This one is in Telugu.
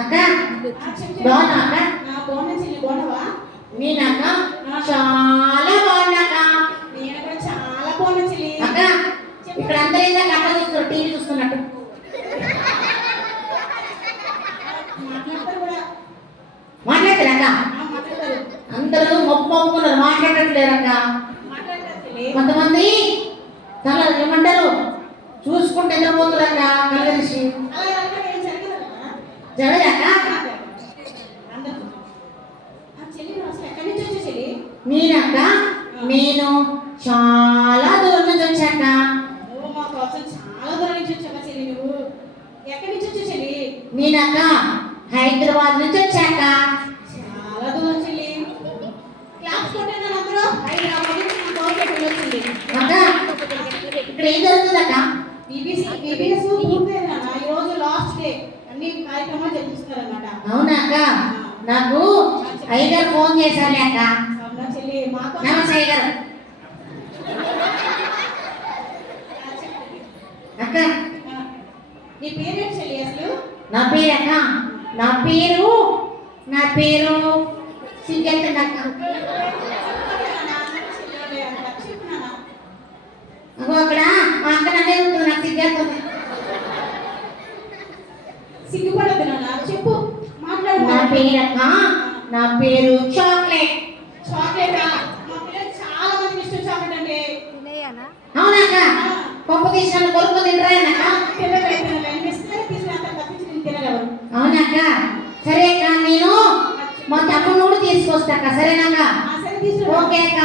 అక్క బాగున్నా అక్క? బాగున్నా చెల్లి, బాగున్నావా? నేనక్క చాలా బాగున్నాక. నేను కూడా చాలా బాగున్నా చెల్లి. అక్క ఇక్కడ అందరూ ఇందాక అక్క చూస్తున్నారు, టీవీ చూస్తున్నట్టు మాట్లాడతారు కూడా. మాట్లాడతారు అక్క. మాట్లాడతారు. అందరూ మొప్పుకున్నారు, మాట్లాడట్లేరు అక్క. మాట్లాడతారు చెల్లి. కొంతమంది తల ఏమంటారు చూసుకుంటే నిద్రపోతున్నారు అక్క, కలిసి అలా ఏం జరగదు కదా. జరగక. అందరూ చెల్లి నువ్వు అసలు ఎక్కడి నుంచి వచ్చా చెల్లి? నేనక్క నేను చాలా దూరం నుంచి వచ్చాక. నువ్వు మా కోసం చాలా దూరం నుంచి వచ్చావా చెల్లి? నువ్వు ఎక్కడి నుంచి వచ్చా చెల్లి? నేనక్క హైదరాబాద్ నుంచి వచ్చాక. చాలా దూరం చెల్లి. క్లాస్ కొట్టాను అందరూ. హైదరాబాద్ నుంచి నా కోరిక వెళ్ళొచ్చింది. అక్క ఇక్కడ ఏం జరుగుతుంది అక్క? బీబీఎస్ పూర్తయిందా? ఈ రోజు లాస్ట్ డే, అన్ని కార్యక్రమాలు జరిపిస్తున్నారన్నమాట. అవునా అక్క? నాకు అయ్యగారు ఫోన్ చేశారు అక్క. అవునా చెల్లి? మాకు నమస్తే అయ్యగారు. అక్క నీ పేరేంటి చెల్లి అసలు? నా పేరు అక్క నా పేరు సిగ్గెత్తండి అక్క. అగో అక్కడ మా అక్క నన్నే ఉంటుంది, నాకు సిగ్గెత్తుంది. సిగ్గుపడద్దు నాన్న, చెప్పు, మాట్లాడు. నా పేరు అక్క, నా పేరు చాక్లెట్. చాక్లెట్? మా పిల్లలు చాలా మందికి ఇష్టం చాక్లెట్ అంటే. అవునాక? కొంప తీసిన కొడుకు తినరాయనక్క? పిల్లలు అయితే ఇస్తే తీసుకుని తప్పించి నేను తినగలరు. అవునాక? సరే అక్క, నేను మా తమ్ముడు తీసుకొస్తాక. సరేనాక? సరే తీసుకురా. ఓకే అక్క.